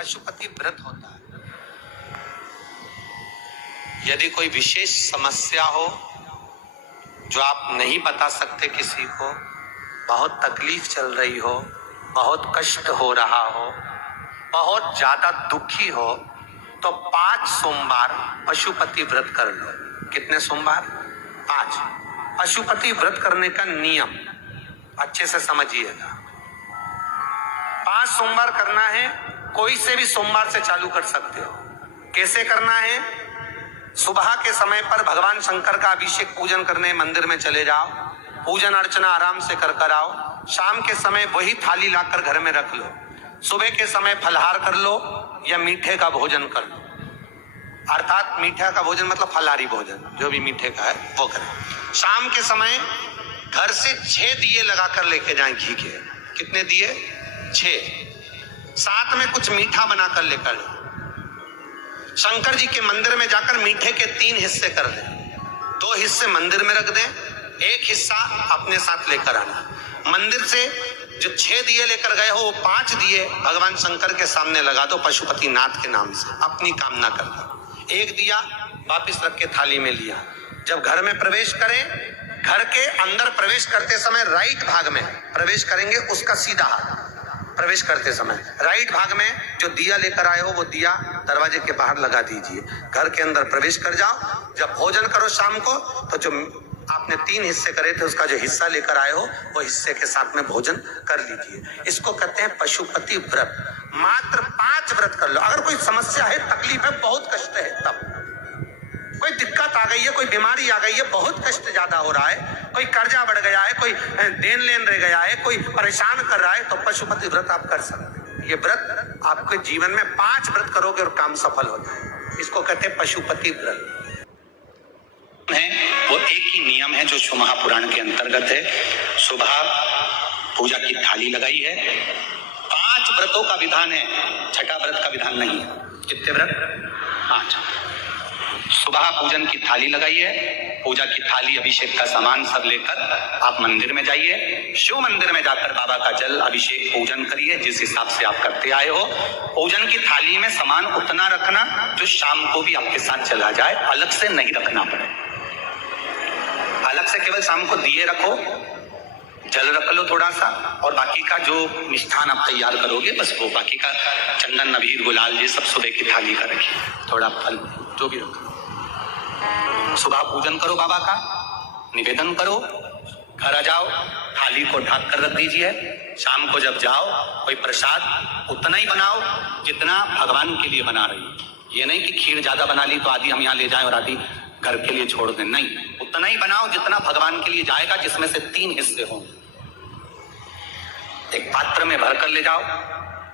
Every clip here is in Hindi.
पशुपति व्रत होता है। यदि कोई विशेष समस्या हो जो आप नहीं बता सकते किसी को, बहुत तकलीफ चल रही हो, बहुत कष्ट हो रहा हो, बहुत ज्यादा दुखी हो, तो 5 सोमवार पशुपति व्रत कर लो। कितने सोमवार? 5। पशुपति व्रत करने का नियम अच्छे से समझिएगा। 5 सोमवार करना है, कोई से भी सोमवार से चालू कर सकते हो। कैसे करना है? सुबह के समय पर भगवान शंकर का अभिषेक पूजन करने मंदिर में चले जाओ, पूजन अर्चना आराम से कर आओ। शाम के समय वही थाली लाकर घर में रख लो। सुबह के समय फलहार कर लो या मीठे का भोजन कर लो, अर्थात मीठा का भोजन मतलब फलाहारी भोजन, जो भी मीठे का है वो करें। शाम के समय घर से 6 दिए लगाकर लेके जाएं घी के। कितने दिए? 6। साथ में कुछ मीठा बनाकर लेकर शंकर जी के मंदिर में जाकर मीठे के 3 हिस्से कर दें। 2 हिस्से मंदिर में रख दें, 1 हिस्सा अपने साथ लेकर आना। मंदिर से जो 6 दिए लेकर गए हो वो 5 दिए भगवान शंकर के सामने लगा दो पशुपति नाथ के नाम से, अपनी कामना कर दो। 1 दिया वापिस रख के थाली में लिया। जब घर में प्रवेश करें, घर के अंदर प्रवेश करते समय राइट भाग में प्रवेश करेंगे, उसका सीधा हाथ प्रवेश करते समय राइट भाग में जो दिया लेकर आए हो वो दिया दरवाजे के बाहर लगा दीजिए। घर के अंदर प्रवेश कर जाओ। जब भोजन करो शाम को, तो जो आपने 3 हिस्से करे थे उसका जो हिस्सा लेकर आए हो वो हिस्से के साथ में भोजन कर लीजिए। इसको कहते हैं पशुपति व्रत। मात्र 5 व्रत कर लो। अगर कोई समस्या है, तकलीफ है, बहुत कष्ट है, तब कोई दिक्कत आ गई है, कोई बीमारी आ गई है, बहुत कष्ट ज्यादा हो रहा है, कोई कर्जा बढ़ गया है, कोई देन लेन रह गया है, कोई परेशान कर रहा है, तो पशुपति व्रत आप कर सकते हैं। ये व्रत आपके जीवन में 5 व्रत करोगे और काम सफल हो जाए। इसको कहते हैं पशुपति व्रत है। वो एक ही नियम है जो शिव महापुराण के अंतर्गत है। सुबह पूजा की थाली लगाई है। 5 व्रतों का विधान है, 6ठा व्रत का विधान नहीं है। कितने व्रत? 5। सुबह पूजन की थाली लगाइए, पूजा की थाली अभिषेक का सामान सब लेकर आप मंदिर में जाइए। शिव मंदिर में जाकर बाबा का जल अभिषेक पूजन करिए जिस हिसाब से आप करते आए हो। पूजन की थाली में सामान उतना रखना जो शाम को भी आपके साथ चला जाए, अलग से नहीं रखना पड़े। अलग से केवल शाम को दिए रखो, जल रख लो थोड़ा सा, और बाकी का जो मिष्ठान आप तैयार करोगे बस वो, बाकी का चंदन नबीर गुलाल ये सब सुबह की थाली का रखिए, थोड़ा फल जो भी रखो। सुबह पूजन करो, बाबा का निवेदन करो, घर आ जाओ, थाली को ढक कर रख दीजिए। शाम को जब जाओ कोई प्रसाद उतना ही बनाओ जितना भगवान के लिए बना रही हो। ये नहीं कि खीर ज्यादा बना ली तो आधी हम यहाँ ले जाएं और आधी घर के लिए छोड़ दें, नहीं, उतना ही बनाओ जितना भगवान के लिए जाएगा, जिसमें से 3 हिस्से हों। एक पात्र में भर कर ले जाओ,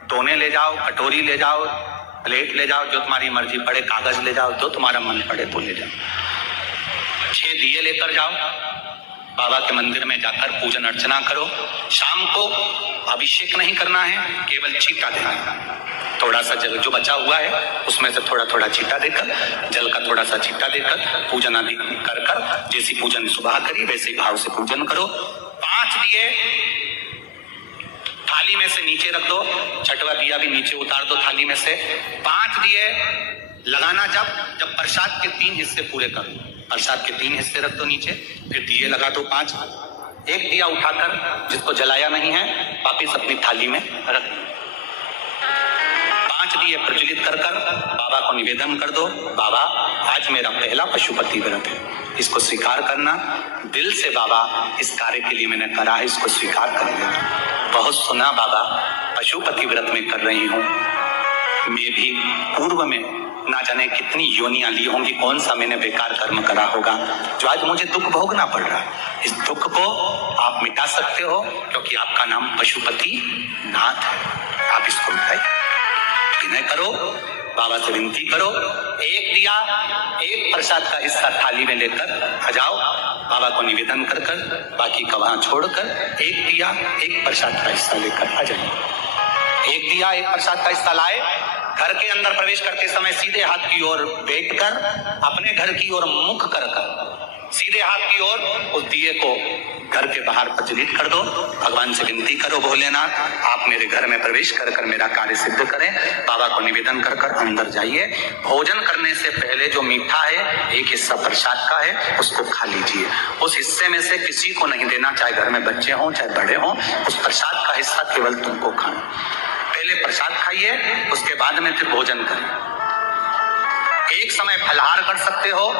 दोने ले जाओ, कटोरी ले जाओ, प्लेट ले जाओ, जो तुम्हारी मर्जी पड़े, कागज ले जाओ, जो तुम्हारा मन पड़े तो ले जाओ। 6 दिए लेकर जाओ, बाबा के मंदिर में जाकर पूजन अर्चना करो। शाम को अभिषेक नहीं करना है, केवल छींटा देना है। थोड़ा सा जल जो बचा हुआ है उसमें से थोड़ा थोड़ा छींटा देकर, जल का थोड़ा सा छींटा देकर पूजन आदि कर जैसी पूजन सुबह करी वैसे ही भाव से पूजन करो। 5 दिए थाली में से नीचे रख दो, 6वां दिया भी नीचे उतार दो थाली में से। 5 दिए लगाना जब प्रसाद के 3 हिस्से पूरे कर दो, प्रसाद के 3 हिस्से रख दो नीचे, फिर दिए लगा दो 5। 1 दिया उठाकर जिसको जलाया नहीं है वापिस अपनी थाली में रख दो। 5 दिए प्रज्वलित कर बाबा को निवेदन कर दो, बाबा आज मेरा पहला पशुपति व्रत है, इसको स्वीकार करना। दिल से बाबा इस कार्य के लिए मैंने करा है, इसको स्वीकार कर लेना। बहुत सुना बाबा पशुपति व्रत में कर रही हूँ, मैं भी पूर्व में ना जाने कितनी योनियां ली होंगी, कौन सा मैंने बेकार कर्म करा होगा जो आज मुझे दुख भोगना पड़ रहा है। इस दुख को आप मिटा सकते हो क्योंकि आपका नाम पशुपति नाथ है। आप इसको मिटाइए, विनय करो, बाबा से विनती करो। 1 दिया 1 प्रसाद का हिस्सा थाली में लेकर आ जाओ, बाबा को निवेदन कर बाकी का वहां छोड़कर 1 दिया 1 प्रसाद का हिस्सा लेकर आ जाए। 1 दिया 1 प्रसाद का हिस्सा लाए, घर के अंदर प्रवेश करते समय सीधे हाथ की ओर बैठकर अपने घर की ओर मुख कर सीधे हाथ की ओर उस दिए को घर के बाहर प्रज्वलित कर दो। भगवान से विनती करो, भोलेनाथ आप मेरे घर में प्रवेश कर कर मेरा कार्य सिद्ध करें। बाबा को निवेदन कर कर अंदर जाइए। भोजन करने से पहले जो मीठा है, एक हिस्सा प्रसाद का है, उसको खा लीजिए। उस हिस्से में से किसी को नहीं देना, चाहे घर में बच्चे हों चाहे बड़े हों। उस प्रसाद का हिस्सा केवल तुमको खाना। पहले प्रसाद खाइए, उसके बाद में फिर भोजन करें। एक समय फलाहार कर सकते हो,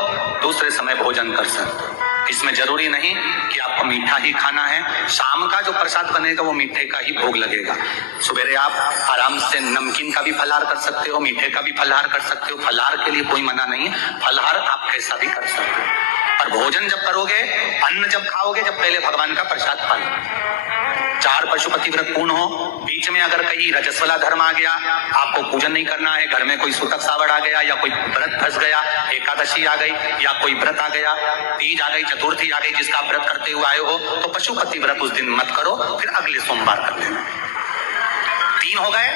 दूसरे समय भोजन कर सकते हो। इसमें जरूरी नहीं कि आपको मीठा ही खाना है। शाम का जो प्रसाद बनेगा वो मीठे का ही भोग लगेगा। सवेरे आप आराम से नमकीन का भी फलाहार कर सकते हो, मीठे का भी फलाहार कर सकते हो। फलाहार के लिए कोई मना नहीं है, फलाहार आप कैसा भी कर सकते हो। पर भोजन जब करोगे, अन्न जब खाओगे, जब पहले भगवान का प्रसाद पालो। 4 पशुपति व्रत पूर्ण हो। बीच में अगर कहीं रजस्वला धर्म आ गया, आपको पूजन नहीं करना है, घर में कोई सूतक सावड़ आ गया, या कोई व्रत फंस गया, एकादशी आ गई, या कोई व्रत आ गया, तीज आ गई, चतुर्थी आ गई, जिसका आप व्रत करते हुए आए हो, तो पशुपति व्रत उस दिन मत करो, फिर अगले सोमवार कर लेना। 3 हो गए,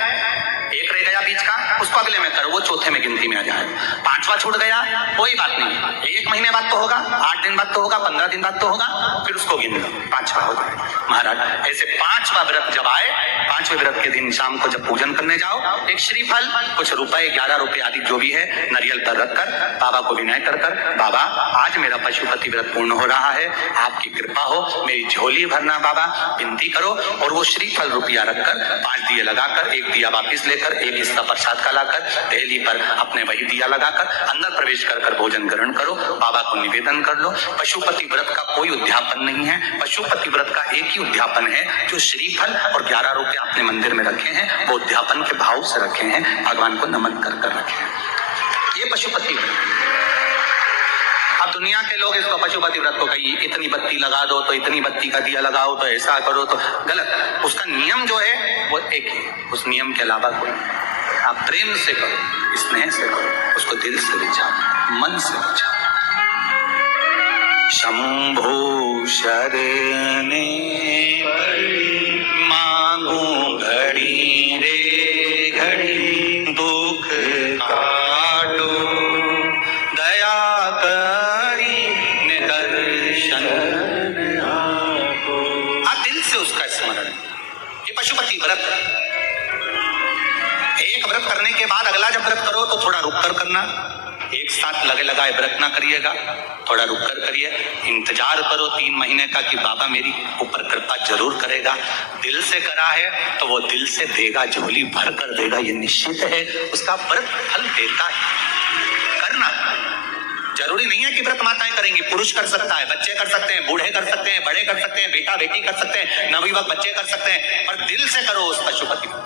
एक रह गया बीच का, उसको अगले में करो, वो चौथे में गिनती में आ जाए। 5वां छूट गया, कोई बात नहीं, 1 महीने बाद तो होगा, 8 दिन बाद तो होगा, 15 दिन बाद तो होगा, फिर उसको गिन लो, 5वां हो जाए। महाराज ऐसे 5वां व्रत जब आए, 5वें व्रत के दिन शाम को जब पूजन करने जाओ, एक श्रीफल, कुछ रुपए, 11 रुपए आदि जो भी है, नारियल पर रखकर बाबा को विनय कर कर, बाबा आज मेरा पशुपति व्रत पूर्ण हो रहा है, आपकी कृपा हो, मेरी झोली भरना बाबा, विनती करो। और वो श्रीफल रुपया रखकर 5 दिए लगाकर, एक दिया वापिस लेकर, एक हिस्सा प्रसाद का लाकर पहली पर अपने वही दिया लगाकर अंदर प्रवेश कर कर भोजन ग्रहण करो। बाबा को निवेदन कर लो। पशुपति व्रत का कोई उद्यापन नहीं है। पशुपति व्रत का एक ही उद्यापन है, जो श्रीफल और 11 रुपए आपने मंदिर में रखे हैं, वो उद्यापन के भाव से रखे हैं, भगवान को नमन कर कर रखे हैं। ये पशुपति व्रत। अब दुनिया के लोग इसको पशुपति व्रत को कही, इतनी बत्ती लगा दो तो इतनी बत्ती का दिया लगाओ तो ऐसा करो, तो गलत। उसका नियम जो है वो एक ही, उस नियम के अलावा कोई। आप प्रेम से करो, स्नेह से करो, उसको दिल से रिझाओ, मन से रिझाओ। शंभो शरणे मांगू घड़ी रे घड़ी, दुख काटो दया करी निदर्शन आपो। दिल से उसका स्मरण। ये पशुपति व्रत है। एक व्रत करने के बाद अगला जब व्रत करो तो थोड़ा रुक कर करना। एक साथ लगे लगाए व्रत ना करिएगा, थोड़ा रुक कर करिए। इंतजार करो 3 महीने का कि बाबा मेरी ऊपर कृपा जरूर करेगा। दिल से करा है तो वो दिल से देगा, झोली भर कर देगा, ये निश्चित है। उसका व्रत फल देता है। करना जरूरी नहीं है कि व्रत माताएं करेंगी, पुरुष कर सकता है, बच्चे कर सकते हैं, बूढ़े कर सकते हैं, बड़े कर सकते हैं, बेटा बेटी कर सकते हैं, नवयुवक बच्चे कर सकते हैं, पर दिल से करो उस पशुपति को।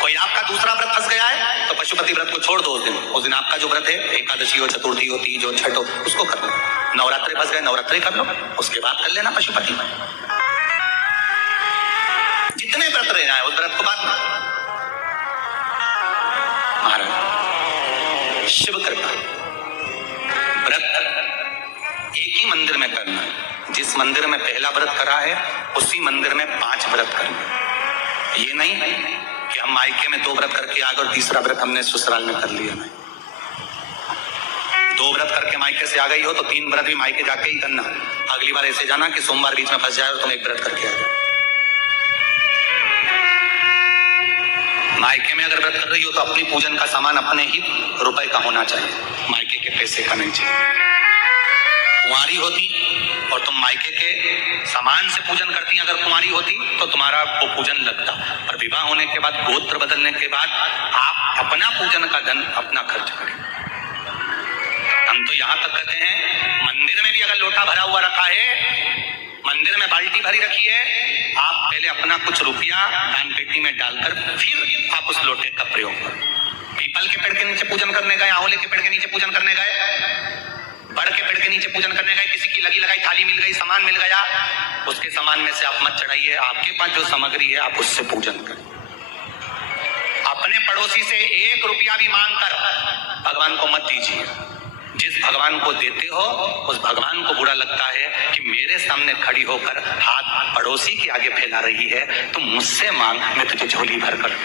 कोई आपका दूसरा व्रत फंस गया है तो पशुपति व्रत को छोड़ दो। उस दिन आपका जो व्रत है, एकादशी हो, चतुर्थी हो, तीज हो, छठ हो, उसको कर लो। नवरात्रि फंस गए, नवरात्रि कर लो, उसके बाद कर लेना पशुपति में। जितने व्रत रह जाए उस व्रत को बाद में। महाराज शिव कृपा, व्रत एक ही मंदिर में करना। जिस मंदिर में पहला व्रत करा है उसी मंदिर में 5 व्रत करना। ये नहीं कि हम मायके में 2 व्रत करके आ गए और तीसरा व्रत हमने ससुराल में कर लिया। नहीं, 2 व्रत करके मायके से आ गई हो तो 3 व्रत भी मायके जाके ही करना। अगली बार ऐसे जाना कि सोमवार बीच में फंस जाए और तुम 1 व्रत करके आ जाओ। मायके में अगर व्रत कर रही हो तो अपनी पूजन का सामान अपने ही रुपए का होना चाहिए, मायके के पैसे का नहीं चाहिए। कुंवारी होती और तुम मायके के सामान से पूजन करती, अगर कुंवारी होती तो तुम्हारा वो पूजन लगता। पर विवाह होने के बाद, गोत्र बदलने के बाद आप अपना पूजन का धन अपना खर्च करें। हम तो यहाँ तक कहते हैं मंदिर में भी अगर लोटा भरा हुआ रखा है, मंदिर में बाल्टी भरी रखी है, आप पहले अपना कुछ रुपया दान पेटी में डालकर फिर आप उस लोटे का प्रयोग करो। पीपल के पेड़ के नीचे पूजन करने गए, आंवले के पेड़ के नीचे पूजन करने गए, बड़ के पेड़ के नीचे पूजन करने गए, किसी की लगी लगाई थाली मिल गई, सामान मिल गया, उसके सामान में से आप मत चढ़ाइए। आपके पास जो सामग्री है आप उससे पूजन करें। अपने पड़ोसी से 1 रुपया भी मांगकर भगवान को मत दीजिए। जिस भगवान को देते हो उस भगवान को बुरा लगता है कि मेरे सामने खड़ी होकर हाथ पड़ोसी के आगे फैला रही है, तुम मुझसे मांग, मैं तुझे झोली भर कर